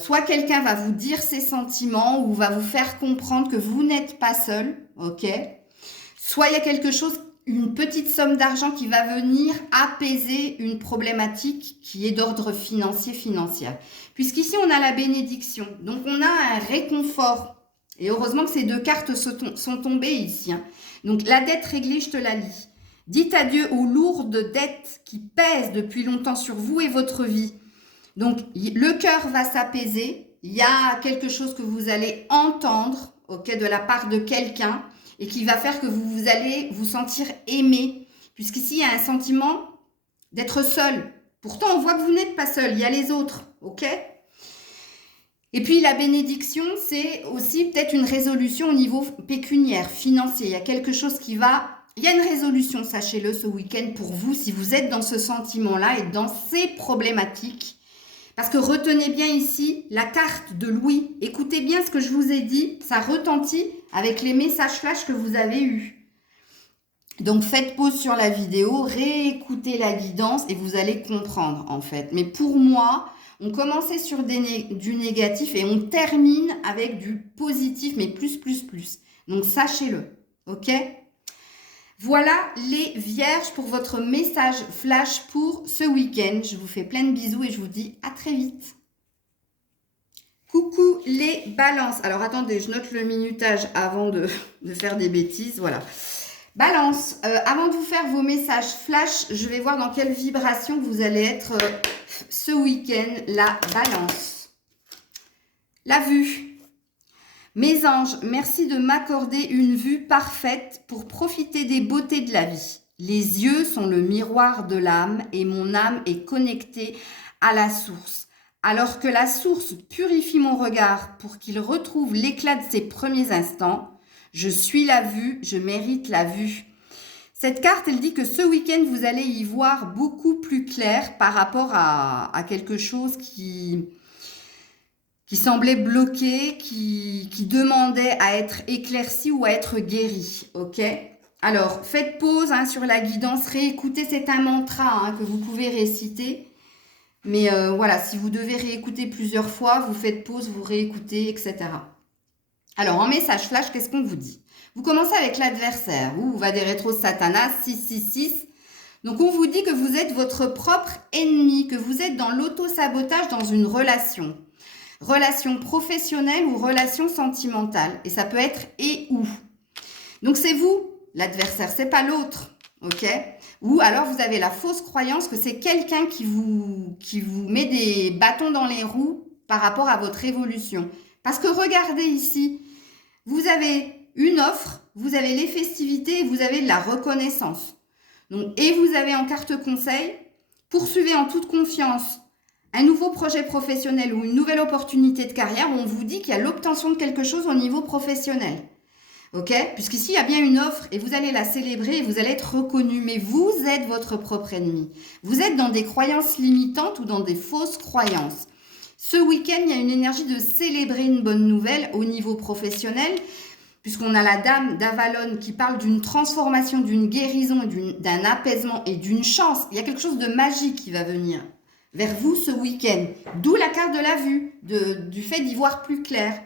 Soit quelqu'un va vous dire ses sentiments ou va vous faire comprendre que vous n'êtes pas seul. Ok? Soit il y a quelque chose... une petite somme d'argent qui va venir apaiser une problématique qui est d'ordre financière. Puisqu'ici, on a la bénédiction. Donc, on a un réconfort. Et heureusement que ces deux cartes sont tombées ici. Hein. Donc, la dette réglée, je te la lis. Dites adieu aux lourdes dettes qui pèsent depuis longtemps sur vous et votre vie. Donc, le cœur va s'apaiser. Il y a quelque chose que vous allez entendre, ok, de la part de quelqu'un. Et qui va faire que vous allez vous sentir aimé. Puisqu'ici, il y a un sentiment d'être seul. Pourtant, on voit que vous n'êtes pas seul. Il y a les autres. OK? Et puis, la bénédiction, c'est aussi peut-être une résolution au niveau pécuniaire, financier. Il y a quelque chose qui va... Il y a une résolution, sachez-le, ce week-end pour vous, si vous êtes dans ce sentiment-là et dans ces problématiques. Parce que retenez bien ici la carte de Louis. Écoutez bien ce que je vous ai dit. Ça retentit avec les messages flash que vous avez eus. Donc, faites pause sur la vidéo, réécoutez la guidance et vous allez comprendre en fait. Mais pour moi, on commençait sur du négatif et on termine avec du positif, mais plus. Donc, sachez-le. OK ? Voilà les vierges pour votre message flash pour ce week-end. Je vous fais plein de bisous et je vous dis à très vite. Coucou les balances. Alors attendez, je note le minutage avant de faire des bêtises. Voilà. Balance, avant de vous faire vos messages flash, je vais voir dans quelle vibration vous allez être ce week-end. La balance. La vue. Mes anges, merci de m'accorder une vue parfaite pour profiter des beautés de la vie. Les yeux sont le miroir de l'âme et mon âme est connectée à la source. Alors que la source purifie mon regard pour qu'il retrouve l'éclat de ses premiers instants, je suis la vue, je mérite la vue. Cette carte, elle dit que ce week-end, vous allez y voir beaucoup plus clair par rapport à quelque chose qui semblait bloqué, qui demandait à être éclairci ou à être guéri, ok? Alors, faites pause sur la guidance, réécoutez, c'est un mantra que vous pouvez réciter. Mais voilà, si vous devez réécouter plusieurs fois, vous faites pause, vous réécoutez, etc. Alors, en message flash, qu'est-ce qu'on vous dit? Vous commencez avec l'adversaire. Ouh, va des rétros Satanas, 666. Donc, on vous dit que vous êtes votre propre ennemi, que vous êtes dans l'auto-sabotage dans une relation. Relation professionnelle ou relation sentimentale. Et ça peut être et ou. Donc, c'est vous, l'adversaire, c'est pas l'autre. Ok? Ou alors, vous avez la fausse croyance que c'est quelqu'un qui vous met des bâtons dans les roues par rapport à votre évolution. Parce que regardez ici, vous avez une offre, vous avez les festivités et vous avez de la reconnaissance. Donc, et vous avez en carte conseil, poursuivez en toute confiance un nouveau projet professionnel ou une nouvelle opportunité de carrière où on vous dit qu'il y a l'obtention de quelque chose au niveau professionnel. Ok? Puisqu'ici, il y a bien une offre et vous allez la célébrer et vous allez être reconnu. Mais vous êtes votre propre ennemi. Vous êtes dans des croyances limitantes ou dans des fausses croyances. Ce week-end, il y a une énergie de célébrer une bonne nouvelle au niveau professionnel, puisqu'on a la dame d'Avalon qui parle d'une transformation, d'une guérison, d'un apaisement et d'une chance. Il y a quelque chose de magique qui va venir vers vous ce week-end. D'où la carte de la vue, du fait d'y voir plus clair.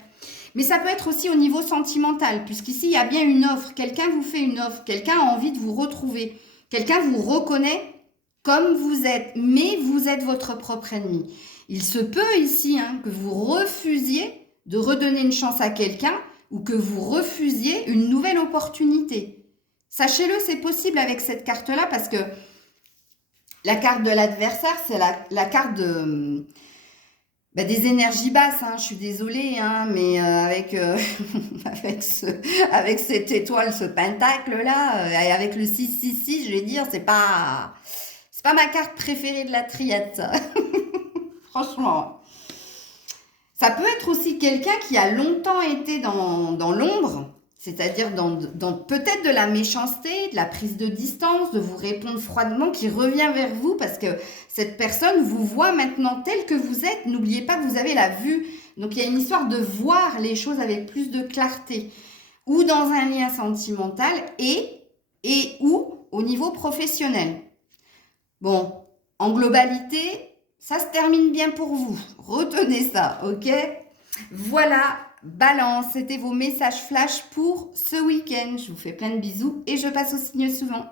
Mais ça peut être aussi au niveau sentimental, puisqu'ici, il y a bien une offre. Quelqu'un vous fait une offre, quelqu'un a envie de vous retrouver, quelqu'un vous reconnaît comme vous êtes, mais vous êtes votre propre ennemi. Il se peut ici que vous refusiez de redonner une chance à quelqu'un ou que vous refusiez une nouvelle opportunité. Sachez-le, c'est possible avec cette carte-là parce que la carte de l'adversaire, c'est la carte de, des énergies basses. Je suis désolée, mais avec, avec cette étoile, ce pentacle-là, et avec le 666, je vais dire, c'est pas ma carte préférée de la triade, ça. Franchement. Ça peut être aussi quelqu'un qui a longtemps été dans l'ombre, c'est-à-dire dans peut-être de la méchanceté, de la prise de distance, de vous répondre froidement, qui revient vers vous parce que cette personne vous voit maintenant tel que vous êtes. N'oubliez pas que vous avez la vue. Donc, il y a une histoire de voir les choses avec plus de clarté. Ou dans un lien sentimental et ou au niveau professionnel. Bon, en globalité, ça se termine bien pour vous. Retenez ça, ok? Voilà, Balance, c'était vos messages flash pour ce week-end. Je vous fais plein de bisous et je passe au signe suivant.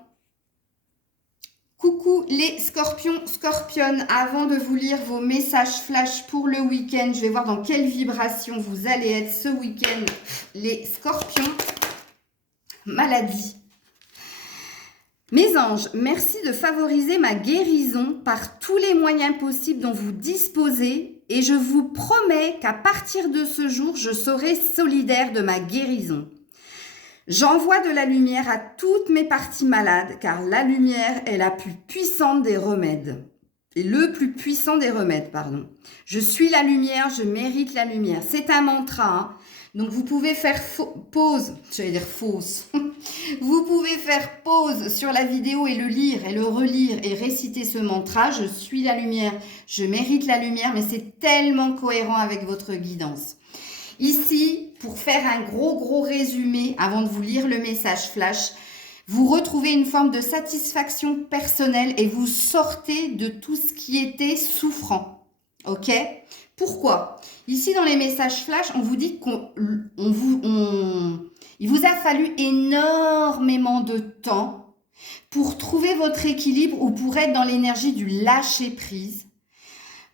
Coucou les scorpions, scorpionnes. Avant de vous lire vos messages flash pour le week-end, je vais voir dans quelle vibration vous allez être ce week-end, les scorpions. Maladie. Mes anges, merci de favoriser ma guérison par tous les moyens possibles dont vous disposez et je vous promets qu'à partir de ce jour, je serai solidaire de ma guérison. J'envoie de la lumière à toutes mes parties malades car la lumière est la plus puissante des remèdes. Et le plus puissant des remèdes, pardon. Je suis la lumière, je mérite la lumière. C'est un mantra, Donc, vous pouvez faire pause, j'allais dire fausse. Vous pouvez faire pause sur la vidéo et le lire et le relire et réciter ce mantra. Je suis la lumière, je mérite la lumière, mais c'est tellement cohérent avec votre guidance. Ici, pour faire un gros résumé, avant de vous lire le message flash, vous retrouvez une forme de satisfaction personnelle et vous sortez de tout ce qui était souffrant. Ok ? Pourquoi ? Ici, dans les messages flash, on vous dit il vous a fallu énormément de temps pour trouver votre équilibre ou pour être dans l'énergie du lâcher-prise,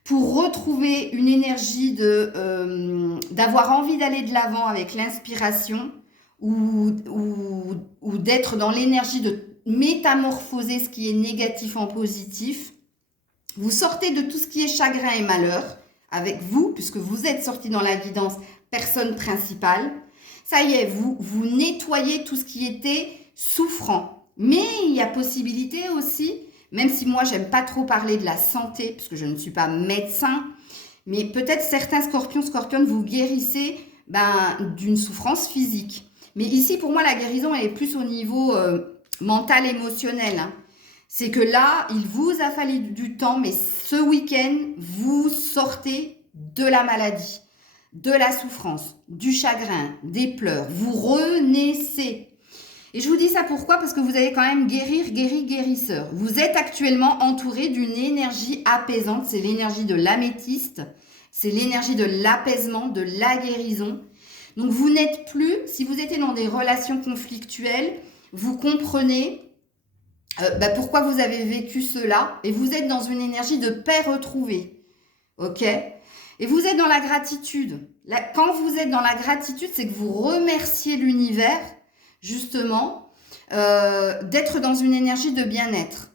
pour retrouver une énergie d'avoir envie d'aller de l'avant avec l'inspiration ou d'être dans l'énergie de métamorphoser ce qui est négatif en positif. Vous sortez de tout ce qui est chagrin et malheur avec vous, puisque vous êtes sorti dans la guidance personne principale. Ça y est, vous nettoyez tout ce qui était souffrant. Mais il y a possibilité aussi, même si moi j'aime pas trop parler de la santé, puisque je ne suis pas médecin, mais peut-être certains scorpions, vous guérissez d'une souffrance physique. Mais ici, pour moi, la guérison, elle est plus au niveau mental, émotionnel. C'est que là, il vous a fallu du temps, mais ce week-end, vous sortez de la maladie, de la souffrance, du chagrin, des pleurs. Vous renaissez. Et je vous dis ça pourquoi ? Parce que vous allez quand même guérisseur. Vous êtes actuellement entouré d'une énergie apaisante. C'est l'énergie de l'améthyste. C'est l'énergie de l'apaisement, de la guérison. Donc, vous n'êtes plus, si vous étiez dans des relations conflictuelles, vous comprenez pourquoi vous avez vécu cela et vous êtes dans une énergie de paix retrouvée. Ok ? Et vous êtes dans la gratitude. Quand vous êtes dans la gratitude, c'est que vous remerciez l'univers, justement, d'être dans une énergie de bien-être.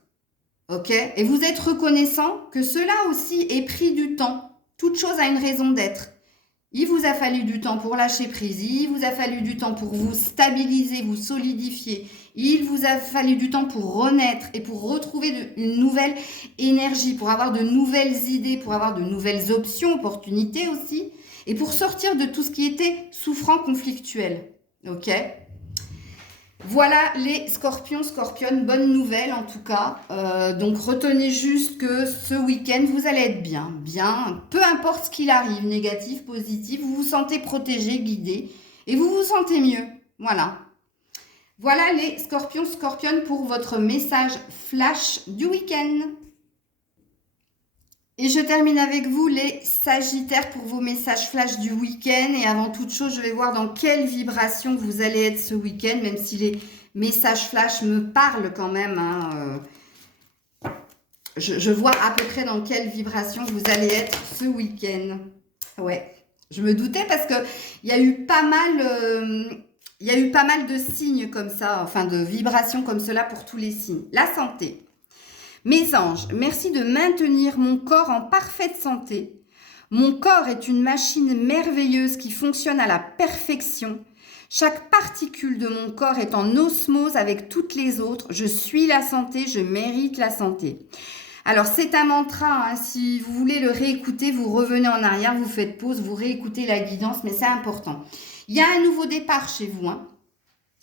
Ok ? Et vous êtes reconnaissant que cela aussi ait pris du temps. Toute chose a une raison d'être. Il vous a fallu du temps pour lâcher prise, il vous a fallu du temps pour vous stabiliser, vous solidifier, il vous a fallu du temps pour renaître et pour retrouver une nouvelle énergie, pour avoir de nouvelles idées, pour avoir de nouvelles options, opportunités aussi, et pour sortir de tout ce qui était souffrant, conflictuel. Ok ? Voilà les scorpions, scorpionnes, bonne nouvelle en tout cas. Donc retenez juste que ce week-end, vous allez être bien, peu importe ce qu'il arrive, négatif, positif, vous vous sentez protégé, guidé et vous vous sentez mieux. Voilà. Voilà les scorpions, scorpionnes pour votre message flash du week-end. Et je termine avec vous les sagittaires pour vos messages flash du week-end. Et avant toute chose, je vais voir dans quelle vibration vous allez être ce week-end, même si les messages flash me parlent quand même. je vois à peu près dans quelle vibration vous allez être ce week-end. Ouais, je me doutais parce que il y a eu pas mal... il y a eu pas mal de signes comme ça, enfin de vibrations comme cela pour tous les signes. La santé. Mes anges, merci de maintenir mon corps en parfaite santé. Mon corps est une machine merveilleuse qui fonctionne à la perfection. Chaque particule de mon corps est en osmose avec toutes les autres. Je suis la santé, je mérite la santé. Alors, c'est un mantra, hein. Si vous voulez le réécouter, vous revenez en arrière, vous faites pause, vous réécoutez la guidance, mais c'est important. Il y a un nouveau départ chez vous, hein.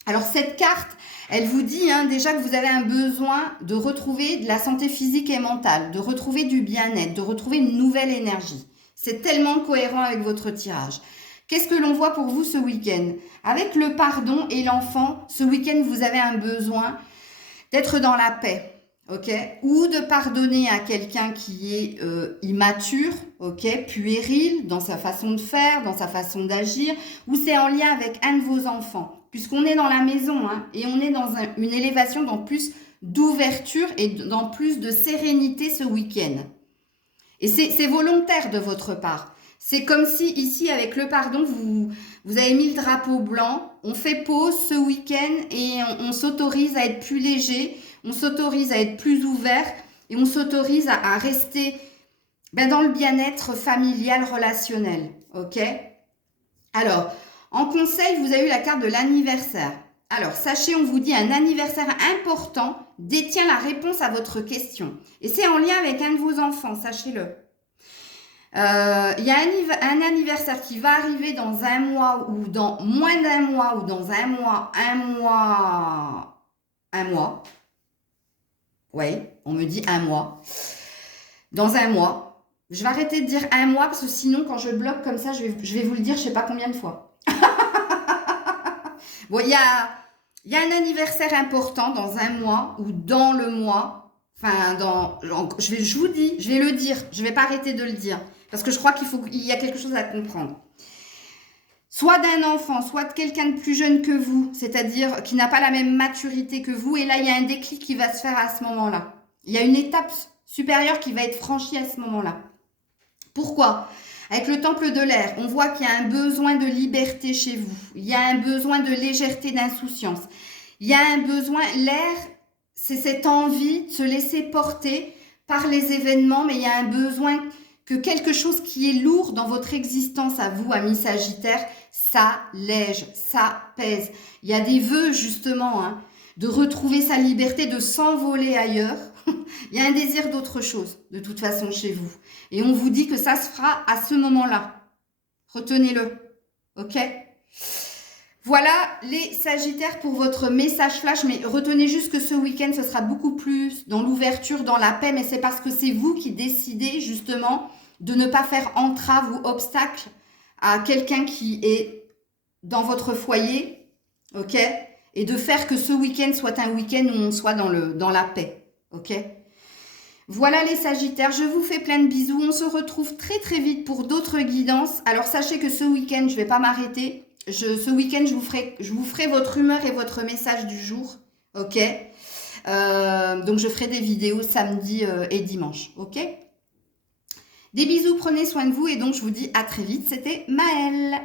Alors, cette carte, elle vous dit déjà que vous avez un besoin de retrouver de la santé physique et mentale, de retrouver du bien-être, de retrouver une nouvelle énergie. C'est tellement cohérent avec votre tirage. Qu'est-ce que l'on voit pour vous ce week-end? Avec le pardon et l'enfant, ce week-end, vous avez un besoin d'être dans la paix. Ok, ou de pardonner à quelqu'un qui est immature, ok, puéril dans sa façon de faire, dans sa façon d'agir, ou c'est en lien avec un de vos enfants, puisqu'on est dans la maison et on est dans une élévation dans plus d'ouverture et dans plus de sérénité ce week-end. Et c'est volontaire de votre part. C'est comme si ici, avec le pardon, vous avez mis le drapeau blanc, on fait pause ce week-end et on s'autorise à être plus léger, on s'autorise à être plus ouvert et on s'autorise à rester dans le bien-être familial, relationnel. Ok? Alors, en conseil, vous avez eu la carte de l'anniversaire. Alors, sachez, on vous dit un anniversaire important détient la réponse à votre question. Et c'est en lien avec un de vos enfants, sachez-le. Il y a un anniversaire qui va arriver dans un mois ou dans moins d'un mois ou dans un mois. Oui, on me dit un mois. Dans un mois. Je vais arrêter de dire un mois parce que sinon, quand je bloque comme ça, je vais vous le dire je ne sais pas combien de fois. Bon, il y a un anniversaire important dans un mois ou dans le mois. Enfin, je vous dis, je vais le dire. Je ne vais pas arrêter de le dire. Parce que je crois qu'il y a quelque chose à comprendre. Soit d'un enfant, soit de quelqu'un de plus jeune que vous, c'est-à-dire qui n'a pas la même maturité que vous. Et là, il y a un déclic qui va se faire à ce moment-là. Il y a une étape supérieure qui va être franchie à ce moment-là. Pourquoi ? Avec le temple de l'air, on voit qu'il y a un besoin de liberté chez vous. Il y a un besoin de légèreté, d'insouciance. Il y a un besoin, l'air, c'est cette envie de se laisser porter par les événements, mais il y a un besoin que quelque chose qui est lourd dans votre existence à vous, amis Sagittaire, s'allège, ça pèse. Il y a des vœux justement de retrouver sa liberté, de s'envoler ailleurs. Il y a un désir d'autre chose, de toute façon, chez vous. Et on vous dit que ça se fera à ce moment-là. Retenez-le. Ok ? Voilà les Sagittaires pour votre message flash. Mais retenez juste que ce week-end, ce sera beaucoup plus dans l'ouverture, dans la paix. Mais c'est parce que c'est vous qui décidez justement de ne pas faire entrave ou obstacle à quelqu'un qui est dans votre foyer. Ok ? Et de faire que ce week-end soit un week-end où on soit dans la paix. Ok ? Voilà les Sagittaires, je vous fais plein de bisous. On se retrouve très très vite pour d'autres guidances. Alors sachez que ce week-end, je ne vais pas m'arrêter. Ce week-end, je vous ferai votre humeur et votre message du jour. Ok. Donc je ferai des vidéos samedi et dimanche. Ok. Des bisous, prenez soin de vous et donc je vous dis à très vite. C'était Maëlle.